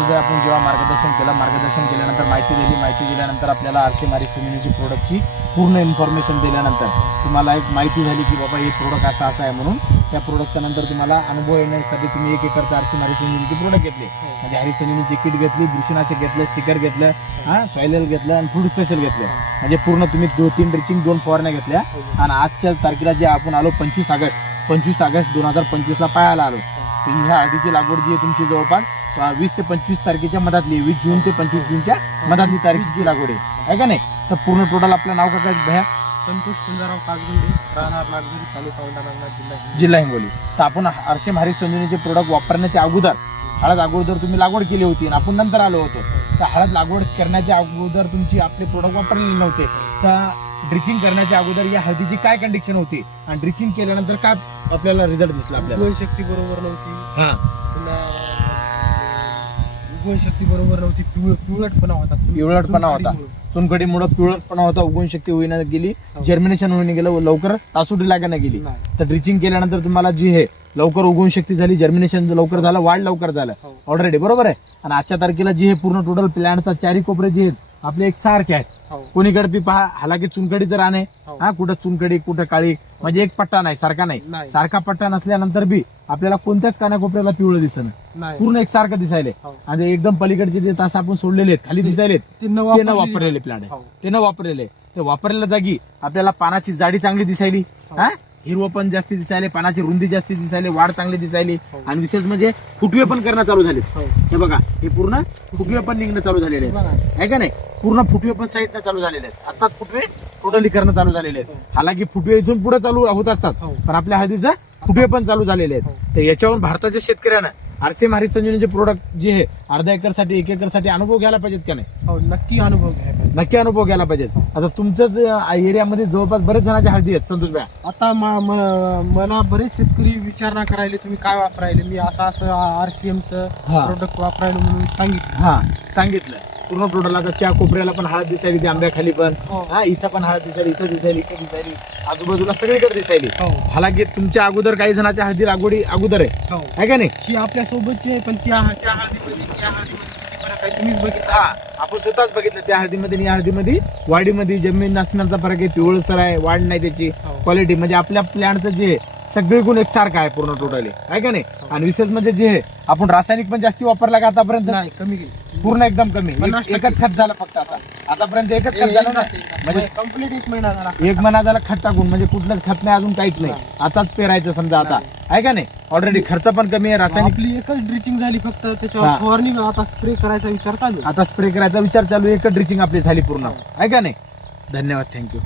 संतोषभाई आपण जेव्हा मार्गदर्शन केल्यानंतर माहिती दिल्यानंतर आपल्याला आरसी मारी संजीवनीची प्रोडक्टची पूर्ण इन्फॉर्मेशन दिल्यानंतर तुम्हाला एक माहिती झाली की बाबा हे प्रोडक्ट असं आहे म्हणून त्या प्रोडक्टच्या नंतर तुम्हाला अनुभव येण्यासाठी तुम्ही 1 एकरचं आरसी मारी संजीवनीची प्रोडक्ट घेतले, म्हणजे हरी संजीवनीची किट घेतली, बुरशीनाशक घेतलं, स्टिकर घेतलं, सॉइलर घेतलं आणि फूड स्पेशल घेतलं, म्हणजे पूर्ण तुम्ही 2-3 ड्रिचिंग 2 फवारण्या घेतल्या. आणि आजच्या तारखेला जे आपण आलो 25 ऑगस्ट 2025 ला पाहायला आलो. तर ह्या हळदीची लागवड जी आहे तुमची जवळपास 20 ते 25 तारखेच्या मधातली 20 जून ते 25 जूनच्या मधातली तारखेची लागवड आहे का नाही. तर पूर्ण टोटल आपलं नाव काय भैया? संतोष पुंजाराव काजगुंडे, राहणार नागझरी, तालुका औंढा नागनाथ, जिल्हा हिंगोली. तर आपण आरसी मारी संजीवनीचे प्रोडक्ट वापरण्याच्या अगोदर हळद अगोदर तुम्ही लागवड केली होती आणि आपण नंतर आलो होतो. तर हळद लागवड करण्याच्या अगोदर तुमची आपले प्रोडक्ट वापरलेले नव्हते. तर ड्रिचिंग करण्याच्या अगोदर या हळदीची काय कंडिशन होती आणि ड्रिचिंग केल्यानंतर काय आपल्याला रिझल्ट दिसला? आपल्याला शक्ती बरोबर नव्हती, हा शक्ती बरोबर नव्हती, पिवळटपणा होता, सोनखडीमुळे पिवळटपणा होता, उगवण शक्ती होईना गेली, जर्मिनेशन होईना गेलं, लवकर तासुटी लागायला गेली. तर ड्रिचिंग केल्यानंतर तुम्हाला जी हे लवकर उगवण शक्ती झाली, जर्मिनेशन लवकर झालं, वाढ लवकर झालं ऑलरेडी, बरोबर आहे. आणि आजच्या तारखेला जी हे पूर्ण टोटल प्लॅनचा 4 कोपरे जे आहेत आपले एकसारखे आहेत. कोणीकडे बी पहा, हालाकी चुनखडीचं रान आहे, कुठं चुनखडी कुठं काळी, म्हणजे एक पट्टा नाही, सारखा नाही. सारखा पट्टा नसल्यानंतर बी आपल्याला कोणत्याच कानाकोपऱ्याला पिवळं दिसणं, पूर्ण एकसारखं दिसायले. आणि एकदम पलीकडचे जे तास आपण सोडलेले आहेत खाली दिसायलेत ते न वापरलेले प्लॅन आहे, ते न वापरलेले. ते वापरलेल्या जागी आपल्याला पानाची जाडी चांगली दिसायली, हिरवं पण जास्ती दिसायले, पानाची रुंदी जास्ती दिसायली, वाढ चांगली दिसायली, आणि विशेष म्हणजे फुटवे पण करणं चालू झाले. हे बघा, हे पूर्ण फुटवे पण निघणं चालू झालेले आहे का नाही. पूर्ण फुटवे पण साईडनं चालू झालेले आहेत. आता फुटवे टोटली करणं चालू झालेले आहेत. हालाकी फुटवे इथून पुढे चालू होत असतात, पण आपल्या हळदीचं फुटवे पण चालू झालेले आहेत. तर याच्यावरून भारताच्या शेतकऱ्यांना आरसी मारी संजीवनीचे प्रोडक्ट जे आहे अर्धा एकरसाठी 1 एकरसाठी अनुभव घ्यायला पाहिजेत का नाही? नक्की अनुभव घ्यायला पाहिजेत. आता तुमच्याच एरियामध्ये जवळपास बरेच जणांच्या हळदी आहेत संतोष भाई. आता मला बरेच शेतकरी विचारणा करायले तुम्ही काय वापरायले, मी असं आरसीएमचं प्रोडक्ट वापरायला म्हणून सांगितलं. पूर्ण टोटल आता त्या कोपऱ्याला पण हळद दिसायली, त्या आंब्याखाली पण, इथं पण हळद दिसायली, इथं दिसायली, आजूबाजूला सगळीकडे दिसायली. हालाकी तुमच्या अगोदर काही जणांच्या हळदी लागवडी अगोदर आहे का नाही, आपल्या सोबतची आहे, पण त्या हळदीमध्ये तुम्हीच बघितलं, आपण स्वतःच बघितलं. त्या हळदीमध्ये आणि या हळदीमध्ये वाढीमध्ये जमीन आसमानाचा फरक आहे, पिवळसर आहे, वाढ नाही त्याची क्वालिटी, म्हणजे आपल्या प्लॅनचं जे सगळे गुण एकसारखं आहे पूर्ण टोटली, आहे का नाही. आणि विशेष म्हणजे जे आपण रासायनिक पण जास्ती वापरला का आतापर्यंत? कमी, पूर्ण एकदम कमी. एकच खत झालं फक्त आतापर्यंत एकच खत झालं ना, म्हणजे कम्प्लीट 1 महिना झाला. 1 महिना झाला खत टाकून, म्हणजे कुठलंच खत नाही, अजून काहीच नाही, आताच पेरायचं समजा आता, आहे का नाही. ऑलरेडी खर्च पण कमी आहे. रासायनिक आपली एकच ड्रिचिंग झाली फक्त, त्याच्यावर फवारणी, आता स्प्रे करायचा विचार चालू एकच ड्रिचिंग आपली झाली पूर्ण, आहे का नाही. धन्यवाद, थँक्यू.